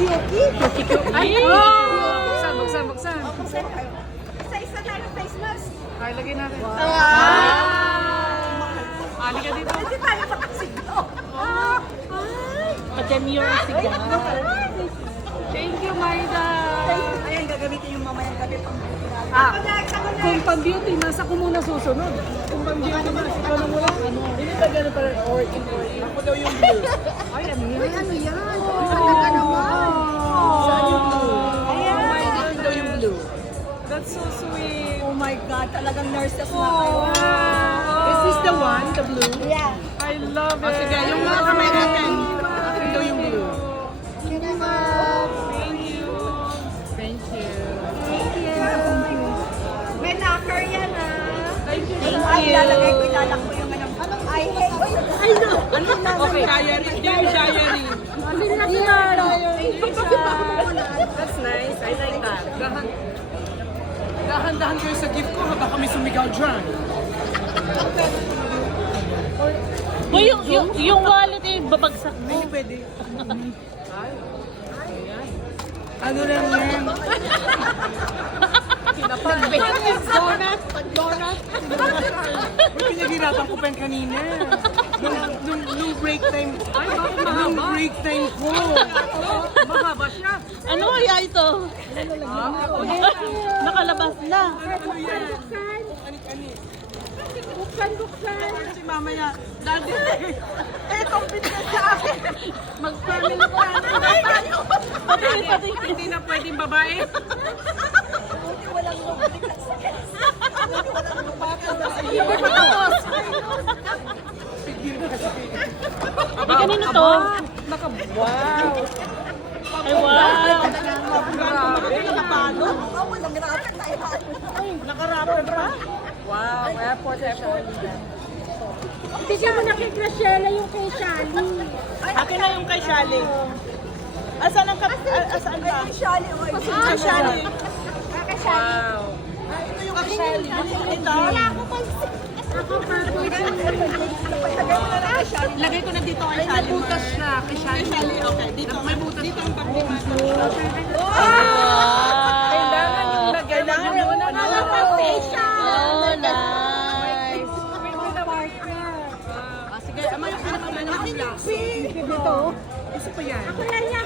Yuki. Ay! Buksan, buksan, buksan. Buksan kayo. Isa-isa tayo ng face mask. Ay, lagay natin. Wow! Ali ka dito. Hindi tayo makasiglo. Ay! Pa-demure sigaw. Thank you, Maida. Ayan, gagamitin yung mamayang gabi pang Ah, kung pang-beauty, nasa ko muna susunod. Kung pang-beauty, nasa ko na muna. Hindi ba ganun pa rin? Or in. Ako daw yung blue. Ay, ano yan? Ay, ano yan? Talaga naman. Saan yung blue? Ayan. Oh my God, daw yung blue. That's so sweet. Oh my God, talagang nurses na kayo. Is this the one, the blue? Yeah. I love it. Sige, yung mga kamay natin. Akin daw yung blue. Thank you, ma'am. Thank you. Thank you. Thank you. May knocker yan, Thank you. Ay, ilalagay ko, ilalak ko yung anong... Ay, ay, no. Okay. Diary. Dear Diary. That's nice. I like that. Dahan-dahan kayo sa gift ko, baka may sumigaw dyan. Boy, yung wallet eh, babagsak mo. Hindi pwede. Ano lang yan? Donut. Pinaghirapan ko pa yan kanina. Nung break time. Ay, bakit mahaba? Nung break time ko. Mahaba siya. Ano kaya ito? Nakalabas na. Ano yan? Anik-anik. Buksan. Si mama yan. Daddy, etong pinag sa akin. Mag-family plan. Pati. Hindi na pwedeng babae. Walang lublik at sakit. Walang lumakas na sa Hindi pa tapos. Ay, kanino to? Wow. Ay, wow. Nakapalo. Oo, walang rapat tayo. Nakarapper pa? Wow, airport. Bigyan mo na kay Graciela yung kay Shali. Akin na yung kay Shali. Asan ang asaan ba? Ay, Shali. Oy. Kay Shali. Wow. Ito yung kay Shali. Ito. Lagay ko na dito kay Shali. May butas siya. Kay Kay Shali, okay. Dito. May butas. Dito ang pagbukas. Kailangan yung lagay. Kailangan yung Foundation. Oh, nice. Sige, ama yung pinakamalaki lang. Dito. Isa pa yan. Ako lang yan.